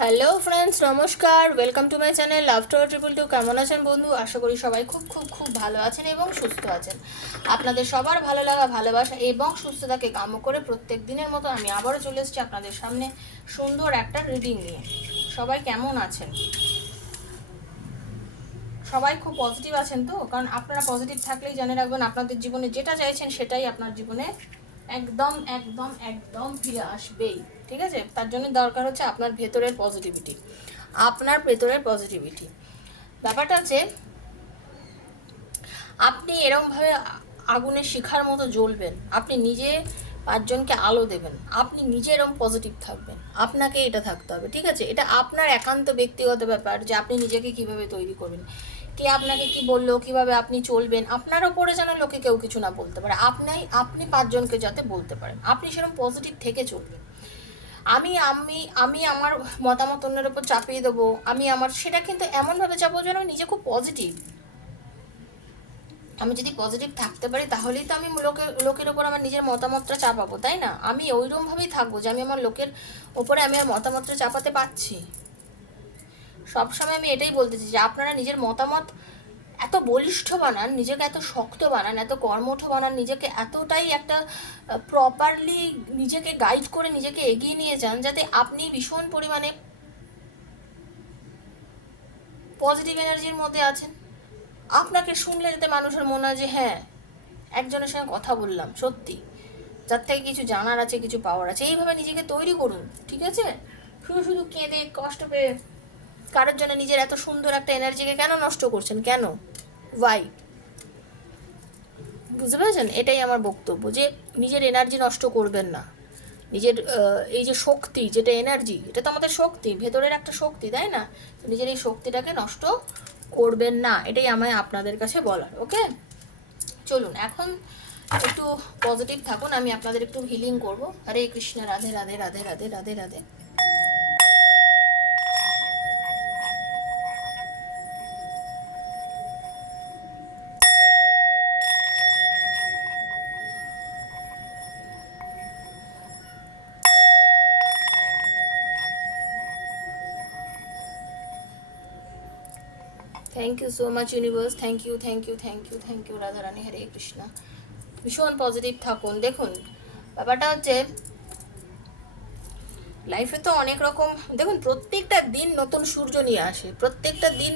Hello friends, নমস্কার। Welcome to my channel love to triple two. কেমন আছেন বন্ধু? আশা করি সবাই খুব খুব খুব ভালো আছেন এবং সুস্থ আছেন। আপনাদের সবার ভালো লাগা, ভালোবাসা এবং সুস্থতাকে কাম্য করে প্রত্যেক দিনের মতো আমি আবারও চলে এসেছি আপনাদের সামনে সুন্দর একটা রিডিং নিয়ে। সবাই কেমন আছেন? সবাই খুব পজিটিভ আছেন তো? কারণ আপনারা পজিটিভ থাকলেই জানে রাখবেন আপনাদের জীবনে যেটা চাইছেন সেটাই আপনার জীবনে একদম একদম একদম ফিরে আসবেই। ঠিক আছে? তার জন্য দরকার হচ্ছে আপনার ভেতরের পজিটিভিটি। আপনার ভেতরের পজিটিভিটি ব্যাপারটা আছে, আপনি এরকমভাবে আগুনের শিখার মতো জ্বলবেন, আপনি নিজে পাঁচজনকে আলো দেবেন, আপনি নিজে এরকম পজিটিভ থাকবেন। আপনাকে এটা থাকতে হবে, ঠিক আছে? এটা আপনার একান্ত ব্যক্তিগত ব্যাপার যে আপনি নিজেকে কিভাবে তৈরি করবেন, কে আপনাকে কি বললো, কিভাবে আপনি চলবেন। আপনার ওপরে যেন লোকে কেউ কিছু না বলতে পারে, আপনি পাঁচজনকে যাতে বলতে পারেন, আপনি সেরকম পজিটিভ থেকে চলবেন। আমি আমি আমি আমার মতামত অন্যের ওপর চাপিয়ে দেবো, আমি আমার সেটা কিন্তু এমনভাবে চাপবো যেন আমি নিজে খুব পজিটিভ। আমি যদি পজিটিভ থাকতে পারি তাহলেই তো আমি লোকের ওপর আমার নিজের মতামতটা চাপাবো, তাই না? আমি ওইরকমভাবেই থাকবো যে আমি আমার লোকের ওপরে আমি আর মতামতটা চাপাতে পারছি। সবসময় আমি এটাই বলতেছি যে আপনারা নিজের মতামত এত বলিষ্ঠ বানান, নিজেকে এত শক্ত বানান, এত কর্মঠ বানান, নিজেকে এতটাই একটা প্রপারলি নিজেকে গাইড করে নিজেকে এগিয়ে নিয়ে যান যাতে আপনি ভীষণ পরিমাণে পজিটিভ এনার্জির মধ্যে আছেন। আপনাকে শুনলে যাতে মানুষের মনে হয় যে হ্যাঁ, একজনের সঙ্গে কথা বললাম সত্যি, যার থেকে কিছু জানার আছে, কিছু পাওয়ার আছে। এইভাবে নিজেকে তৈরি করুন, ঠিক আছে? শুধু শুধু কেঁদে কষ্ট পেয়ে কারোর জন্য নিজের এত সুন্দর একটা এনার্জিকে কেন নষ্ট করছেন? কেন? ওয়াই? বুঝতে পেরেছেন? এটাই আমার বক্তব্য, যে নিজের এনার্জি নষ্ট করবেন না। নিজের এই যে শক্তি, যেটা এনার্জি, এটা তো আমাদের শক্তি, ভেতরের একটা শক্তি, তাই না? তো নিজের এই শক্তিটাকে নষ্ট করবেন না, এটাই আমায় আপনাদের কাছে বলার। ওকে, চলুন এখন একটু পজিটিভ থাকুন, আমি আপনাদের একটু হিলিং করব। Hare Krishna, Radhe Radhe Radhe Radhe Radhe Radhe. Thank you so much universe, thank you thank you thank you thank you Radha Rani. Hare Krishna. ভীষণ পজিটিভ থাকুন। দেখুন ব্যাপারটা হচ্ছে, লাইফে তো অনেক রকম, দেখুন প্রত্যেকটা দিন নতুন সূর্য নিয়ে আসে, প্রত্যেকটা দিন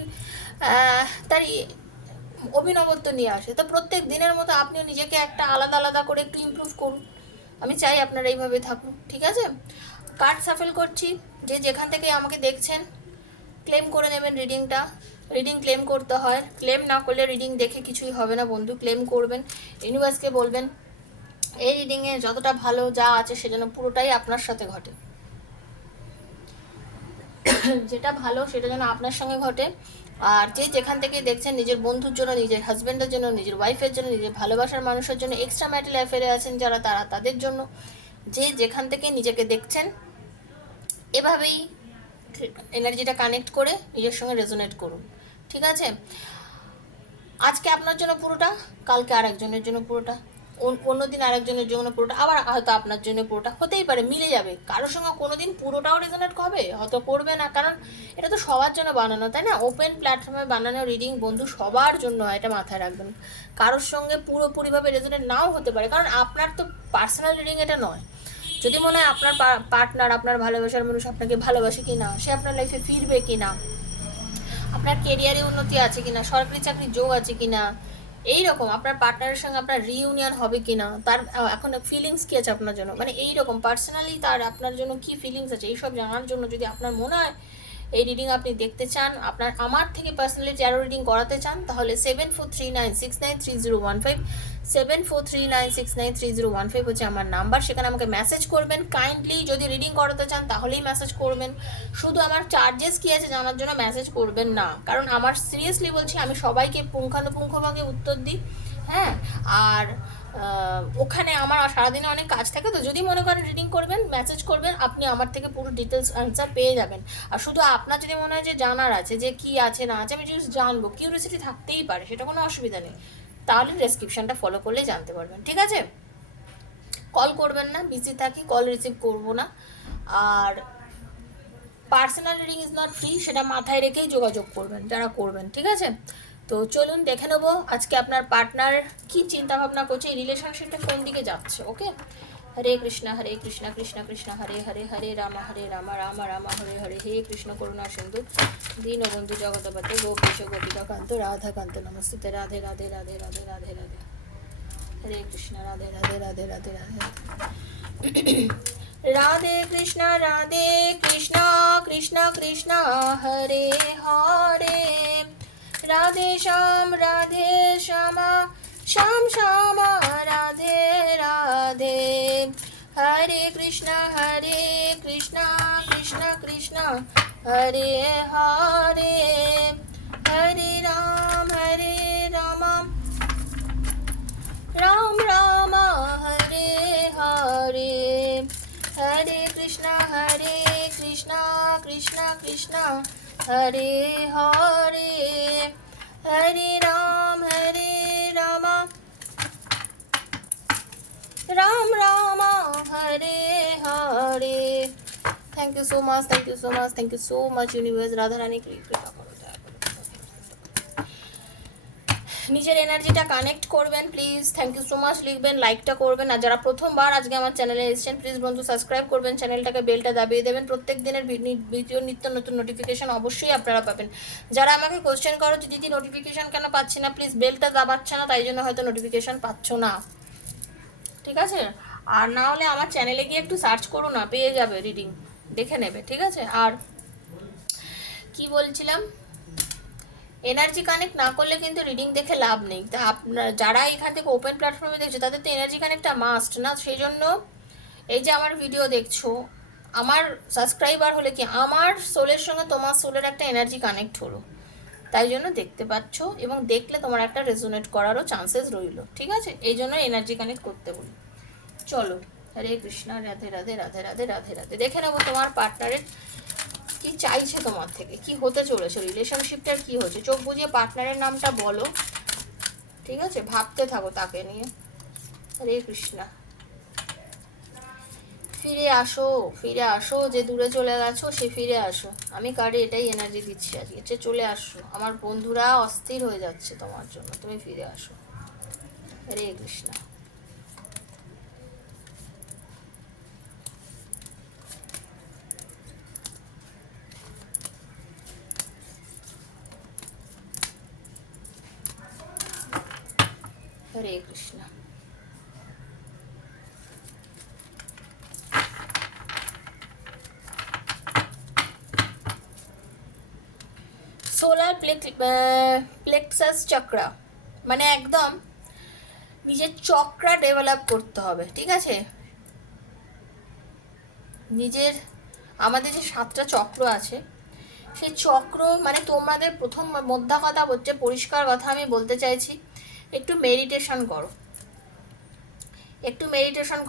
তার অভিনবত্ব নিয়ে আসে। তো প্রত্যেক দিনের মতো আপনিও নিজেকে একটা আলাদা আলাদা করে একটু ইমপ্রুভ করুন। আমি চাই আপনারা এইভাবে থাকুন, ঠিক আছে? কার্ড সাফেল করছি, যে যেখান থেকে আমাকে দেখছেন ক্লেম করে নেবেন রিডিংটা। রিডিং ক্লেম করতে হয়, ক্লেম না করলে রিডিং দেখে কিছুই হবে না বন্ধু। ক্লেম করবেন, ইউনিভার্সকে বলবেন এই রিডিংয়ে যতটা ভালো যা আছে সে যেন পুরোটাই আপনার সাথে ঘটে, যেটা ভালো সেটা যেন আপনার সঙ্গে ঘটে। আর যে যেখান থেকে দেখছেন, নিজের বন্ধুর জন্য, নিজের হাজব্যান্ডের জন্য, নিজের ওয়াইফের জন্য, নিজের ভালোবাসার মানুষের জন্য, এক্সট্রা ম্যারিটাল অ্যাফেয়ারে আছেন যারা, তারা তাদের জন্য, যে যেখান থেকে নিজেকে দেখছেন, এভাবেই এনার্জিটা কানেক্ট করে নিজের সঙ্গে রেজোনেট করুন, ঠিক আছে? আজকে আপনার জন্য পুরোটা, কালকে আরেকজনের জন্য পুরোটা, অন্যদিন আরেকজনের জন্য পুরোটা, আবার হয়তো আপনার জন্য পুরোটা হতেই পারে, মিলে যাবে। কারোর সঙ্গে কোনোদিন পুরোটাও রেজোনেট হবে, হয়তো করবে না, কারণ এটা তো সবার জন্য বানানো, তাই না? ওপেন প্ল্যাটফর্মে বানানো রিডিং বন্ধু সবার জন্য হয়, এটা মাথায় রাখবেন। কারোর সঙ্গে পুরোপুরিভাবে রেজোনেট নাও হতে পারে, কারণ আপনার তো পার্সোনাল রিডিং এটা নয়। যদি মনে হয় আপনার পার্টনার, আপনার ভালোবাসার মানুষ আপনাকে ভালোবাসে কি না, সে আপনার লাইফে ফিরবে কি না, আপনার কেরিয়ারে উন্নতি আছে কিনা, সরকারি চাকরির যোগ আছে কিনা, এইরকম আপনার পার্টনারের সঙ্গে আপনার রিইউনিয়ন হবে কিনা, তার এখন ফিলিংস কী আছে আপনার জন্য, মানে এইরকম পার্সোনালি তার আপনার জন্য কী ফিলিংস আছে, এইসব জানার জন্য যদি আপনার মনে হয় এই রিডিং আপনি দেখতে চান, আপনার আমার থেকে পার্সোনালি ট্যারো রিডিং করাতে চান, তাহলে 7439693015, 7439693015 হচ্ছে আমার নাম্বার। সেখানে আমাকে মেসেজ করবেন কাইন্ডলি। যদি রিডিং করাতে চান তাহলেই মেসেজ করবেন, শুধু আমার চার্জেস কী আছে জানার জন্য মেসেজ করবেন না, কারণ আমার সিরিয়াসলি বলছি, আমি সবাইকে পুঙ্খানুপুঙ্খভাবে উত্তর দিই। হ্যাঁ, আর ওখানে আমার সারাদিনে অনেক কাজ থাকে, তো যদি মনে করেন রিডিং করবেন মেসেজ করবেন, আপনি আমার থেকে পুরো ডিটেলস অ্যান্সার পেয়ে যাবেন। আর শুধু আপনার যদি মনে হয় যে জানার আছে যে কী আছে না আছে, আমি জাস্ট জানবো, কিউরিয়াসিটি থাকতেই পারে, সেটা কোনো অসুবিধা নেই, তাহলে ডেসক্রিপশানটা ফলো করলেই জানতে পারবেন, ঠিক আছে? কল করবেন না, বিজি থাকি, কল রিসিভ করবো না। আর personal reading is not free, সেটা মাথায় রেখেই যোগাযোগ করবেন যারা করবেন, ঠিক আছে? তো চলুন দেখে নেবো আজকে আপনার পার্টনার কি চিন্তা ভাবনা করছে, এই রিলেশনশিপটা কোন দিকে যাচ্ছে। ওকে, হরে কৃষ্ণ কৃষ্ণ কৃষ্ণ হরে হরে, হরে রাম রাম রাম হরে হরে, হে কৃষ্ণ করুণা সিন্ধু দীনবন্ধু জগৎপতে গোপীশ গোপিকাকান্ত রাধাকান্ত নমস্তে, রাধে রাধে রাধে রাধে রাধে রাধে, হরে কৃষ্ণ রাধে রাধে রাধে রাধে রাধে রাধে কৃষ্ণ কৃষ্ণ কৃষ্ণ হরে হরে, রাধে শ্যাম শ্যাম শ্যাম রাধে রাধে, হরে কৃষ্ণ কৃষ্ণ কৃষ্ণ হরে হরে, হরে রাম রাম রাম হরে হরে, হরে কৃষ্ণ কৃষ্ণ কৃষ্ণ হরে হরে, হরে Ram Ram Ram Hare Hare. Thank you so much, thank you so much universe, Radha Rani কৃপা করো। নিজের এনার্জিটা কানেক্ট করবেন please, thank you so much লিখবেন, লাইকটা করবেন, আর যারা প্রথমবার আজকে আমার চ্যানেলে এসেছেন প্লিজ বন্ধু সাবস্ক্রাইব করবেন, চ্যানেলটাকে বেলটা দাবিয়ে দেবেন, প্রত্যেক দিনের ভিডিও নিত্য নতুন নোটিফিকেশন অবশ্যই আপনারা পাবেন। যারা আমাকে কোশ্চেন করো যে দিদি নোটিফিকেশন কেন পাচ্ছি না, প্লিজ বেলটা দাবাচ্ছে না, তাই জন্য হয়তো নোটিফিকেশন পাচ্ছ না, ঠিক আছে? আর না হলে আমার চ্যানেলে গিয়ে একটু সার্চ করো না, পেয়ে যাবে, রিডিং দেখে নেবে, ঠিক আছে? আর কি বলছিলাম, এনার্জি কানেক্ট না করলে কিন্তু রিডিং দেখে লাভ নেই। তা আপনার যারা এখান থেকে ওপেন প্ল্যাটফর্মে দেখছো তাদের তো এনার্জি কানেক্টটা মাস্ট না, সেই জন্য এই যে আমার ভিডিও দেখছো, আমার সাবস্ক্রাইবার হলে কি আমার সোলের সঙ্গে তোমার সোলের একটা এনার্জি কানেক্ট হলো, তাই জন্য দেখতে পাচ্ছ, এবং দেখলে তোমার একটা রেজোনেট করারও চান্সেস রইলো, ঠিক আছে? এই জন্য এনার্জি কানেক্ট করতে বলি। চলো, হরে কৃষ্ণ রাধে রাধে রাধে রাধে রাধে রাধে, দেখে নেবো তোমার পার্টনারের কি চাইছে তোমার থেকে, কি হতে চলেছে, রিলেশনশিপটার কি হচ্ছে। চোখ বুঝিয়ে পার্টনারের নামটা বলো, ঠিক আছে? ভাবতে থাকো তাকে নিয়ে। হরে কৃষ্ণা, ফিরে আসো, যে দূরে চলে গেছো সে ফিরে আসো। আমি কার্ডে এটাই এনার্জি দিচ্ছি আজকে, যে চলে আসো, আমার বন্ধুরা অস্থির হয়ে যাচ্ছে তোমার জন্য, তুমি ফিরে আসো। হরে কৃষ্ণা, হরে কৃষ্ণ। সোলার প্লেক্সাস চক্রা, মানে একদম নিজের চক্রা ডেভেলপ করতে হবে, ঠিক আছে? নিজের আমাদের যে 7টা চক্র আছে, সেই চক্র মানে তোমাদের প্রথম মোদ্দা কথা হচ্ছে, পরিষ্কার কথা আমি বলতে চাইছি, একটু মেডিটেশন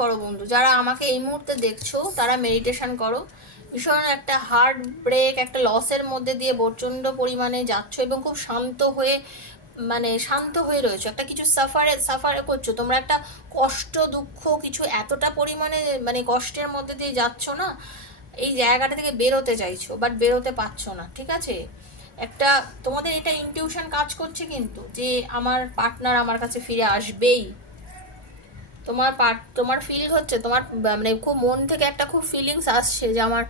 করো বন্ধু। যারা আমাকে এই মুহূর্তে দেখছো তারা মেডিটেশন করো। ভীষণ একটা হার্ট ব্রেক, একটা লসের মধ্যে দিয়ে প্রচণ্ড পরিমাণে যাচ্ছ এবং খুব শান্ত হয়ে রয়েছো, একটা কিছু সাফারে করছো তোমরা, একটা কষ্ট দুঃখ কিছু এতটা পরিমাণে মানে কষ্টের মধ্যে দিয়ে যাচ্ছ না, এই জায়গাটা থেকে বেরোতে চাইছো বাট বেরোতে পারছো না, ঠিক আছে? একটা তোমাদের এটা ইনটিউশন কাজ করছে কিন্তু, যে আমার পার্টনার আমার কাছে ফিরে আসবেই। তোমার ফিল হচ্ছে, তোমার মানে খুব মন থেকে একটা খুব ফিলিংস আসছে যে আমার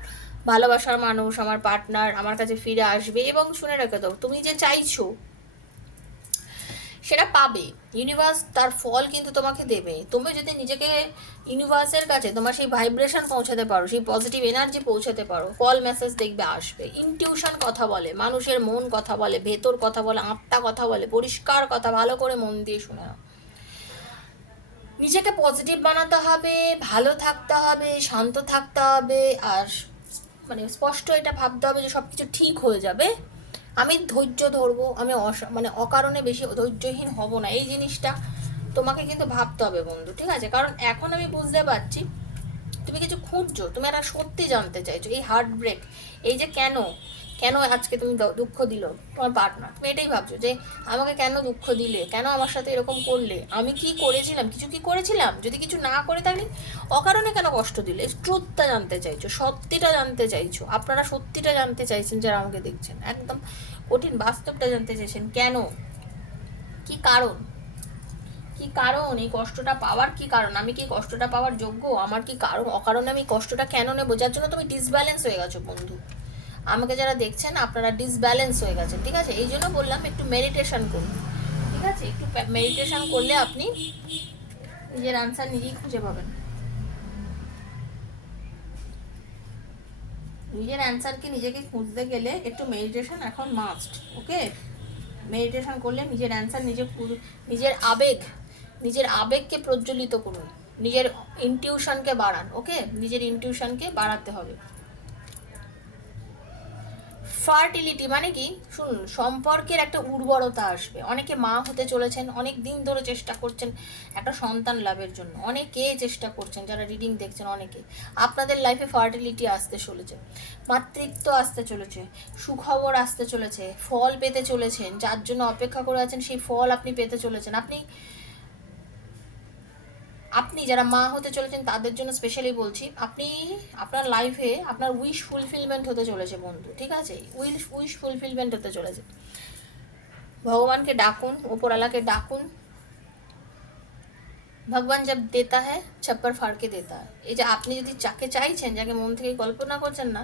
ভালোবাসার মানুষ, আমার পার্টনার আমার কাছে ফিরে আসবে। এবং শুনে রেখে দাও, তুমি যে চাইছো সেটা পাবে, ইউনিভার্স তার ফল কিন্তু তোমাকে দেবে। তুমি যদি নিজেকে ইউনিভার্সের কাছে তোমার সেই ভাইব্রেশন পৌঁছাতে পারো, সেই পজিটিভ এনার্জি পৌঁছাতে পারো, কল মেসেজ দেখবে আসবে। ইনটিউশন কথা বলে, মানুষের মন কথা বলে, ভেতর কথা বলে, আত্মা কথা বলে, পরিষ্কার কথা, ভালো করে মন দিয়ে শুনে নাও। নিজেকে পজিটিভ বানাতে হবে, ভালো থাকতে হবে, শান্ত থাকতে হবে, আর মানে স্পষ্ট এটা ভাবতে হবে যে সব কিছু ঠিক হয়ে যাবে। আমি ধৈর্য ধরবো, আমি মানে অকারণে বেশি ধৈর্যহীন হব না, এই জিনিসটা তোমাকে কিন্তু ভাবতে হবে বন্ধু, ঠিক আছে? কারণ এখন আমি বুঝতে পারছি তুমি কিছু খুঁজছো, তুমি একটা সত্যি জানতে চাইছো, এই হার্ট ব্রেক, এই যে কেন কেন আজকে তুমি দুঃখ দিল তোমার পার্টনার, তুমি এটাই ভাবছো যে আমাকে কেন দুঃখ দিলে, কেন আমার সাথে এরকম করলে, আমি কি করেছিলাম, কিছু কি করেছিলাম, যদি কিছু না করে থাকলে অকারণে কেন কষ্ট দিলে। ট্রুথটা জানতে চাইছো, সত্যিটা জানতে চাইছো, আপনারা সত্যিটা জানতে চাইছেন যারা আমাকে দেখছেন, একদম কঠিন বাস্তবটা জানতে চাইছেন। কেন, কি কারণ, কি কারণ এই কষ্টটা পাওয়ার, কি কারণ, আমি কি কষ্টটা পাওয়ার যোগ্য, আমার কি কারণ, অকারণে আমি কষ্টটা কেন নেবো, যার জন্য তুমি ডিসব্যালেন্স হয়ে গেছো বন্ধু। আমাকে যারা দেখছেন আপনারা ডিসব্যালেন্স হয়ে গেছেন, ঠিক আছে। এই জন্য বললাম একটু মেডিটেশন করুন, ঠিক আছে। একটু মেডিটেশন করলে আপনি নিজের আনসার নিজেই খুঁজে পাবেন। নিজের অ্যান্সারকে নিজেকে খুঁজতে গেলে একটু মেডিটেশন এখন মাস্ট, ওকে। মেডিটেশন করলে নিজের অ্যান্সার নিজের আবেগ, নিজের আবেগকে প্রজ্বলিত করুন, নিজের ইনটিউশনকে বাড়ান, ওকে। নিজের ইনটিউশনকে বাড়াতে হবে। ফার্টিলিটি মানে কি, শুনুন, সম্পর্কের একটা উর্বরতা আসবে। অনেকে মা হতে চলেছেন, অনেক দিন ধরে চেষ্টা করছেন একটা সন্তান লাভের জন্য, অনেকে চেষ্টা করছেন, যারা রিডিং দেখছেন অনেকে। আপনাদের লাইফে ফার্টিলিটি আসতে চলেছে, মাতৃত্ব আসতে চলেছে, সুখবর আসতে চলেছে, ফল পেতে চলেছেন, যার জন্য অপেক্ষা করে আছেন সেই ফল আপনি পেতে চলেছেন। আপনি যারা মা হতে চলেছেন তাদের জন্য স্পেশালি বলছি, আপনি আপনার লাইফে আপনার উইশ ফুলফিলমেন্ট হতে চলেছে বন্ধু, ঠিক আছে। উইশ ফুলফিলমেন্ট হতে চলেছে। ভগবানকে ডাকুন, ওপরওয়ালাকে ডাকুন। ভগবান जब देता है छप्पर फाड़ के देता है। এই যে আপনি যদি যাকে চাইছেন, যাকে মন থেকে কল্পনা করছেন না,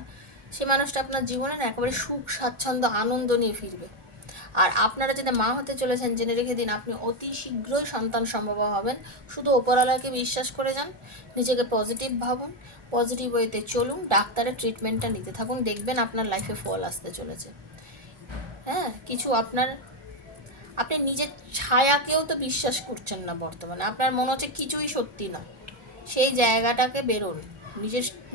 সে মানুষটা আপনার জীবনে না একেবারে সুখ স্বাচ্ছন্দ্য আনন্দ নিয়ে ফিরবে। আর আপনারা যদি মা হতে চলেছেন, জেনে রেখে দিন আপনি অতি শীঘ্রই সন্তান সম্ভব হবেন। শুধু ওপরওয়ালাকে বিশ্বাস করে যান, নিজেকে পজিটিভ ভাবুন, পজিটিভ ওয়েতে চলুন, ডাক্তারের ট্রিটমেন্টটা নিতে থাকুন, দেখবেন আপনার লাইফে ফল আসতে চলেছে। হ্যাঁ, কিছু আপনার, আপনি নিজের ছায়াকেও তো বিশ্বাস করছেন না বর্তমানে, আপনার মনে হচ্ছে কিছুই সত্যি না। সেই জায়গাটাকে বেরোন,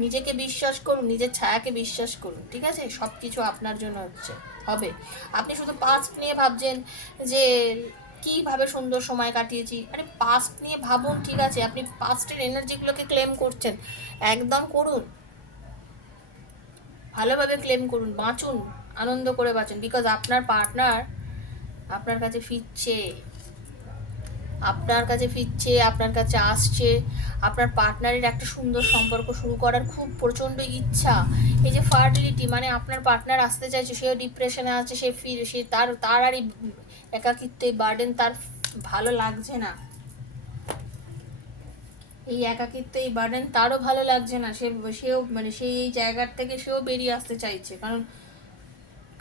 নিজেকে বিশ্বাস করুন, নিজের ছায়াকে বিশ্বাস করুন, ঠিক আছে। সব কিছু আপনার জন্য হবে। আপনি শুধু পাস্ট নিয়ে ভাবছেন যে কীভাবে সুন্দর সময় কাটিয়েছি, আরে পাস্ট নিয়ে ভাবুন, ঠিক আছে। আপনি পাস্টের এনার্জিগুলোকে ক্লেম করছেন, একদম করুন, ভালোভাবে ক্লেম করুন, বাঁচুন, আনন্দ করে বাঁচুন। বিকজ আপনার পার্টনার আপনার কাছে ফিরছে, আপনার কাছে ফিরছে, আপনার কাছে আসছে। আপনার পার্টনারের একটা সুন্দর সম্পর্ক শুরু করার খুব প্রচণ্ড ইচ্ছা। এই যে ফার্টিলিটি মানে আপনার পার্টনার আসতে চাইছে, সেও ডিপ্রেশনে আছে, সে তার আর এই একাকিত্ব, এই বার্ডেন তার ভালো লাগছে না, এই একাকিত্ব, এই বার্ডেন তারও ভালো লাগছে না। সেও মানে সেই এই জায়গার থেকে সেও বেরিয়ে আসতে চাইছে, কারণ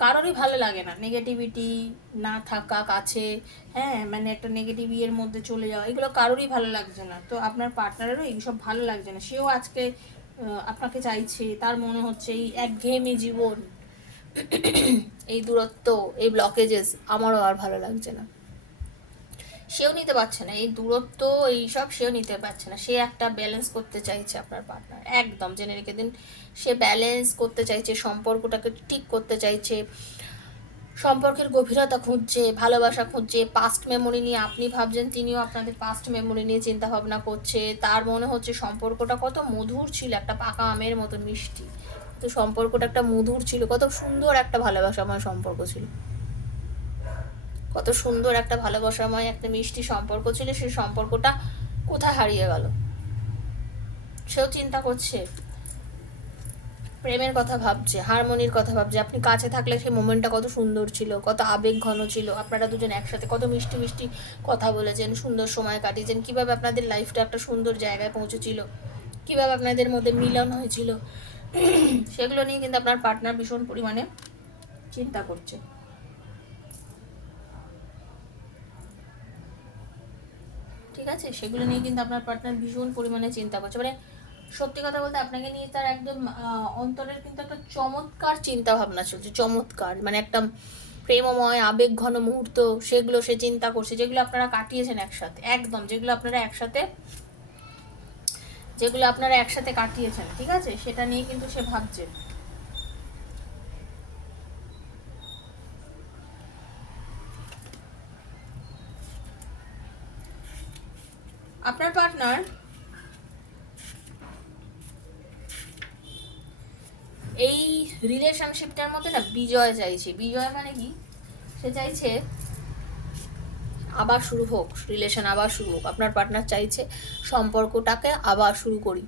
কারোরই ভালো লাগে না নেগেটিভিটি না থাকা কাছে। হ্যাঁ, মানে একটা নেগেটিভ ইয়ের মধ্যে চলে যাওয়া, এগুলো কারোরই ভালো লাগছে না। তো আপনার পার্টনারেরও এইসব ভালো লাগছে না, সেও আজকে আপনাকে চাইছে। তার মনে হচ্ছে এই একঘেয়েমি জীবন, এই দূরত্ব, এই ব্লকেজেস আমারও আর ভালো লাগছে না। সেও নিতে পারছে না এই দূরত্ব, এইসব সেও নিতে পারছে না। সে একটা ব্যালেন্স করতে চাইছে, আপনার পার্টনার, একদম জেনে রেখে দিন। সে ব্যালেন্স করতে চাইছে, সম্পর্কটাকে ঠিক করতে চাইছে, সম্পর্কের গভীরতা খুঁজছে, ভালোবাসা খুঁজছে। পাস্ট মেমোরি নিয়ে আপনি ভাবছেন, তিনিও আপনাদের পাস্ট মেমোরি নিয়ে চিন্তা ভাবনা করছে। তার মনে হচ্ছে সম্পর্কটা কত মধুর ছিল, একটা পাকা আমের মতো মিষ্টি। তো সম্পর্কটা একটা মধুর ছিল, কত সুন্দর একটা ভালোবাসাময় সম্পর্ক ছিল, কত সুন্দর একটা ভালোবাসাময় একটা মিষ্টি সম্পর্ক ছিল। সেই সম্পর্কটা কোথায় হারিয়ে গেল, সেও চিন্তা করছে, প্রেমের কথা ভাবছে, হারমোনির কথা ভাবছে। আপনি কাছে থাকলে সেই মোমেন্টটা কত সুন্দর ছিল, কত আবেগ ঘন ছিল, আপনারা দুজন একসাথে কত মিষ্টি মিষ্টি কথা বলেছেন, সুন্দর সময় কাটিয়েছেন, কীভাবে আপনাদের লাইফটা একটা সুন্দর জায়গায় পৌঁছেছিল, কীভাবে আপনাদের মধ্যে মিলন হয়েছিল, সেগুলো নিয়ে কিন্তু আপনার পার্টনার ভীষণ পরিমাণে চিন্তা করছে, ঠিক আছে। সেগুলো নিয়ে কিন্তু আপনার পার্টনার ভীষণ পরিমাণে চিন্তা করছে। মানে সত্যি কথা বলতে আপনাকে নিয়ে তার একদম অন্তরের কিন্তু একটা চমৎকার চিন্তা ভাবনা চলছে, চমৎকার মানে একটা প্রেমময় আবেগ ঘন মুহূর্ত, সেগুলো সে চিন্তা করছে, যেগুলো আপনারা কাটিয়েছেন একসাথে, একদম যেগুলো আপনারা একসাথে কাটিয়েছেন, ঠিক আছে। সেটা নিয়ে কিন্তু সে ভাবছে। আপনার পার্টনার এই রিলেশনশিপটার মধ্যে না বিজয় চাইছে। বিজয় মানে কি, সে চাইছে আবার শুরু হোক রিলেশন, আবার শুরু হোক। আপনার পার্টনার চাইছে সম্পর্কটাকে আবার শুরু করি,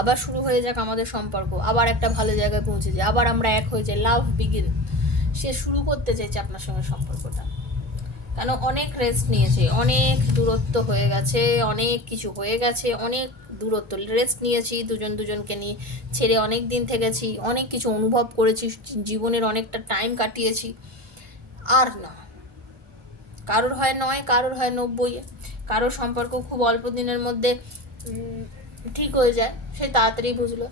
আবার শুরু হয়ে যাক আমাদের সম্পর্ক, আবার একটা ভালো জায়গায় পৌঁছে যায়, আবার আমরা এক হয়ে যাই, লাভ বিগিন। সে শুরু করতে চাইছে আপনার সঙ্গে সম্পর্কটা। কেন, অনেক রেস্ট নিয়েছে, অনেক দূরত্ব হয়ে গেছে, অনেক কিছু হয়ে গেছে, অনেক দূরত্ব রেস্ট নিয়েছি, দুজন দুজনকে নিয়ে ছেড়ে অনেক দিন থেকেছি, অনেক কিছু অনুভব করেছি, জীবনের অনেকটা টাইম কাটিয়েছি। আর না, কারোর হয় 9, কারোর হয় 90, কারোর সম্পর্ক খুব অল্প দিনের মধ্যে ঠিক হয়ে যায়, সে তাড়াতাড়ি বুঝলো।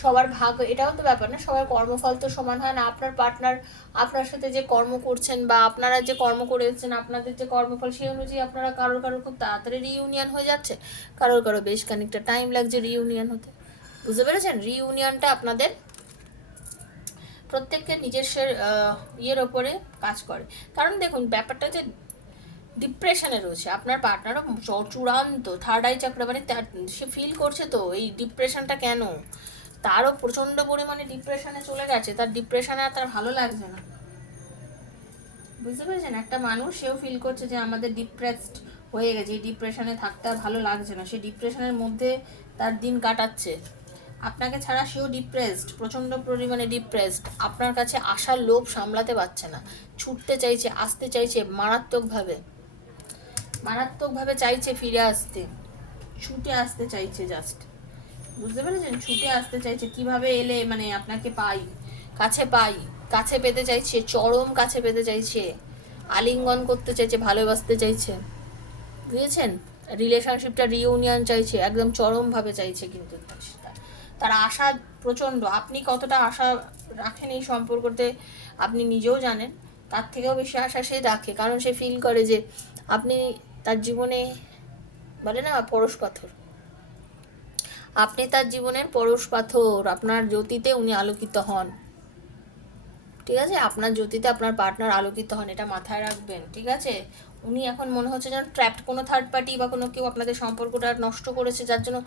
সবার ভাগ, এটাও তো ব্যাপার না, সবার কর্মফল তো সমান হয় না। আপনার পার্টনার আপনার সাথে যে কর্ম করছেন বা আপনারা যে কর্ম করে এসেছেন, আপনাদের যে কর্মফল সেই অনুযায়ী আপনারা কারোর খুব তাড়াতাড়ি রিইউনিয়ন হয়ে যাচ্ছে, কারোর বেশ খানিকটা টাইম লাগছে রিইউনিয়ন হতে। বুঝতে পেরেছেন? রিইউনিয়নটা আপনাদের প্রত্যেকের নিজস্ব ইয়ের ওপরে কাজ করে। কারণ দেখুন, ব্যাপারটা যে ডিপ্রেশনে রয়েছে, আপনার পার্টনারও চূড়ান্ত থার্ড আই চাকরা, মানে সে ফিল করছে তো এই ডিপ্রেশনটা কেন, তারও প্রচণ্ড পরিমাণে ডিপ্রেশনে চলে গেছে, তার ডিপ্রেশনে আর তার ভালো লাগছে না। বুঝতে পেরেছেন? একটা মানুষ, সেও ফিল করছে যে আমাদের ডিপ্রেসড হয়ে গেছে, এই ডিপ্রেশনে থাকতে আর ভালো লাগছে না, সে ডিপ্রেশনের মধ্যে তার দিন কাটাচ্ছে। আপনাকে ছাড়া সেও ডিপ্রেসড, প্রচণ্ড পরিমাণে ডিপ্রেসড, আপনার কাছে আসার লোভ সামলাতে পারছে না, ছুটতে চাইছে, আসতে চাইছে, মারাত্মকভাবে চাইছে ফিরে আসতে, ছুটে আসতে চাইছে, জাস্ট বুঝতে পেরেছেন? ছুটে আসতে চাইছে, কিভাবে এলে মানে আপনাকে পাই, কাছে পেতে চাইছে, চরম কাছে পেতে চাইছে, আলিঙ্গন করতে চাইছে, ভালোবাসতে চাইছে, বুঝেছেন? রিলেশনশিপটা রিইউনিয়ন চাইছে, একদম চরমভাবে চাইছে। কিন্তু তার আশা প্রচণ্ড, আপনি কতটা আশা রাখেন এই সম্পর্কতে আপনি নিজেও জানেন, তার থেকেও বেশি আশা সে রাখে, কারণ সে ফিল করে যে আপনি তার জীবনে, বলে না, পরশ পাথর, আপনি তার জীবনের পরশ পাথর, আপনার জ্যোতিতে উনি আলোকিত হন। ঠিক আছে? আপনার জ্যোতিতে আপনার পার্টনার আলোকিত হন, এটা মাথায় রাখবেন। ঠিক আছে? উনি এখন মনে হচ্ছে যেন ট্র্যাপড, কোনো থার্ড পার্টি বা কোনো কেউ আপনাদের সম্পর্কটা নষ্ট করেছে, যার জন্য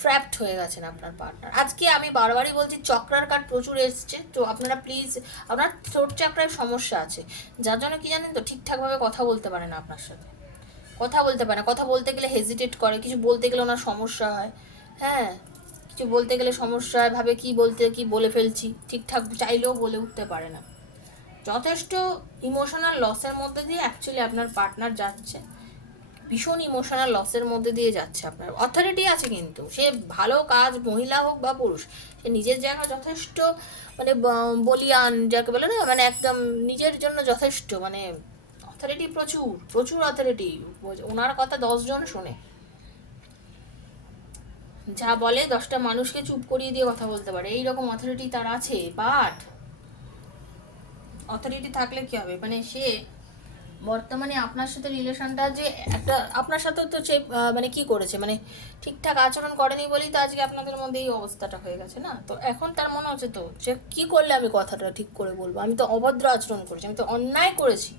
ট্র্যাপড হয়ে গেছেন আপনার পার্টনার। আজকে আমি বারবারই বলছি, চক্রার কার্ড প্রচুর এসছে, তো আপনারা প্লিজ, আপনার থ্রোট চক্রায় সমস্যা আছে, যার জন্য কি জানেন তো, ঠিকঠাকভাবে কথা বলতে পারে না আপনার সাথে, কথা বলতে পারে না, কথা বলতে গেলে হেজিটেট করে, কিছু বলতে গেলে ওনার সমস্যা হয়। হ্যাঁ, কিছু বলতে গেলে সমস্যা হয়, ভাবে কি বলে ফেলছি, ঠিকঠাক চাইলেও বলে উঠতে পারে না। যথেষ্ট ইমোশনাল লসের মধ্যে দিয়ে অ্যাকচুয়ালি আপনার পার্টনার যাচ্ছে, ভীষণ ইমোশনাল লসের মধ্যে দিয়ে যাচ্ছে। আপনার অথরিটি আছে, কিন্তু সে ভালো কাজ, মহিলা হোক বা পুরুষ, সে নিজের জায়গা যথেষ্ট, মানে বলিয়ান যাকে বলে না, মানে একদম নিজের জন্য যথেষ্ট, মানে অথরিটি প্রচুর প্রচুর অথরিটি, ওনার কথা 10 জন শোনে, যা বলে 10টা মানুষকে চুপ করিয়ে দিয়ে কথা বলতে পারে, এইরকম অথরিটি তার আছে। বাট অথরিটি থাকলে কি হবে, মানে সে বর্তমানে আপনার সাথে রিলেশনটা যে একটা, আপনার সাথেও তো সে মানে কি করেছে, মানে ঠিকঠাক আচরণ করেনি বলেই তো আজকে আপনাদের মধ্যে এই অবস্থাটা হয়ে গেছে না। তো এখন তার মনে হচ্ছে তো, সে কি করলে আমি কথাটা ঠিক করে বলবো, আমি তো অভদ্র আচরণ করেছি, আমি তো অন্যায় করেছি,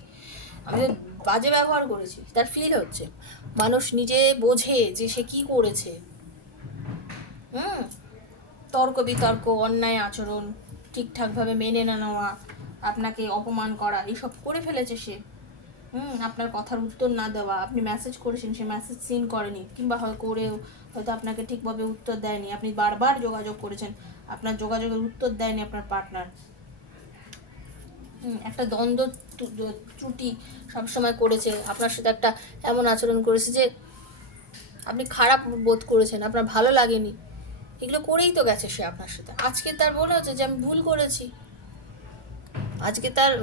আমি তো বাজে ব্যবহার করেছি, তার ফিল হচ্ছে। মানুষ নিজে বোঝে যে সে কি করেছে। তর্ক বিতর্ক, অন্যায় আচরণ, ঠিকঠাকভাবে মেনে না নেওয়া, আপনাকে অপমান করা, এইসব করে ফেলেছে সে। আপনার কথার উত্তর না দেওয়া, আপনি মেসেজ করেছেন, সে মেসেজ সিন করেনি, কিংবা করেও হয়তো আপনাকে ঠিকভাবে উত্তর দেয়নি, আপনি বারবার যোগাযোগ করেছেন, আপনার যোগাযোগের উত্তর দেয়নি আপনার পার্টনার। একটা দ্বন্দ্ব ত্রুটি সবসময় করেছে আপনার সাথে, একটা এমন আচরণ করেছে যে আপনি খারাপ বোধ করেছেন, আপনার ভালো লাগেনি, এগুলো করেই তো গেছে সে আপনার সাথে। আজকে তার মনে হচ্ছে যে আমি ভুল করেছি, আজকে তার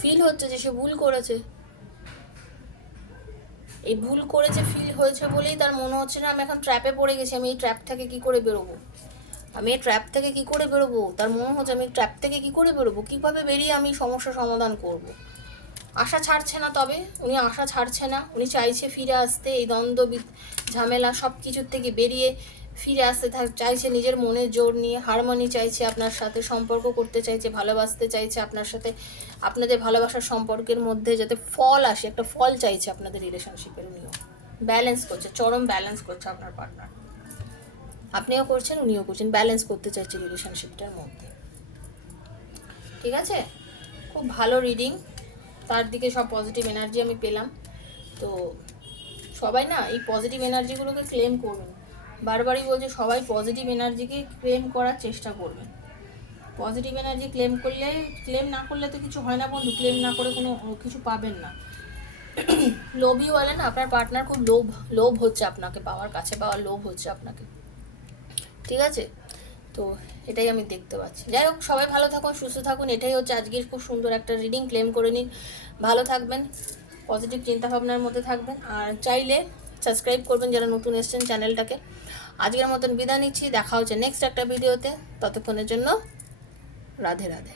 ফিল হচ্ছে যে সে ভুল করেছে, এই ভুল করেছে ফিল হয়েছে বলেই তার মনে হচ্ছে না আমি এখন ট্র্যাপে পড়ে গেছি, আমি এই ট্র্যাপ থেকে কি করে বেরোবো, তার মনে হচ্ছে আমি ট্র্যাপ থেকে কি করে বেরোবো, কীভাবে বেরিয়ে আমি সমস্যা সমাধান করব। আশা ছাড়ছে না, তবে উনি আশা ছাড়ছে না, উনি চাইছে ফিরে আসতে, এই দ্বন্দ্ব ঝামেলা সব কিছুর থেকে বেরিয়ে ফিরে আসতে চাইছে, নিজের মনে জোর নিয়ে হারমোনি চাইছে, আপনার সাথে সম্পর্ক করতে চাইছে, ভালোবাসতে চাইছে আপনার সাথে, আপনাদের ভালোবাসার সম্পর্কের মধ্যে যাতে ফল আসে, একটা ফল চাইছে আপনাদের রিলেশনশিপের। উনিও ব্যালেন্স করছে, চরম ব্যালেন্স করছে আপনার পার্টনার, আপনিও করছেন উনিও করছেন, ব্যালেন্স করতে চাইছে রিলেশনশিপটার মধ্যে। ঠিক আছে, খুব ভালো রিডিং, তার দিকে সব পজিটিভ এনার্জি আমি পেলাম। তো সবাই না এই পজিটিভ এনার্জিগুলোকে ক্লেম করবেন, বারবারই বলছে সবাই পজিটিভ এনার্জিকে ক্লেম করার চেষ্টা করবেন। পজিটিভ এনার্জি ক্লেম না করলে তো কিছু হয় না বন্ধু, ক্লেম না করে কোনো কিছু পাবেন না। লোভই বলে না, আপনার পার্টনার খুব লোভ হচ্ছে আপনাকে পাওয়ার, কাছে পাওয়ার লোভ হচ্ছে আপনাকে, ঠিক আছে? তো এটাই আমি দেখতে পাচ্ছি। যাই হোক, সবাই ভালো থাকুন, সুস্থ থাকুন, এটাই হচ্ছে আজকের খুব সুন্দর একটা রিডিং। ক্লেম করে নিন, ভালো থাকবেন, পজিটিভ চিন্তাভাবনার মধ্যে থাকবেন, আর চাইলে সাবস্ক্রাইব করবেন যারা নতুন এসেছেন চ্যানেলটাকে। আজকের মতন বিদায় নিচ্ছি, দেখা হচ্ছে নেক্সট একটা ভিডিওতে, ততক্ষণের জন্য রাধে রাধে।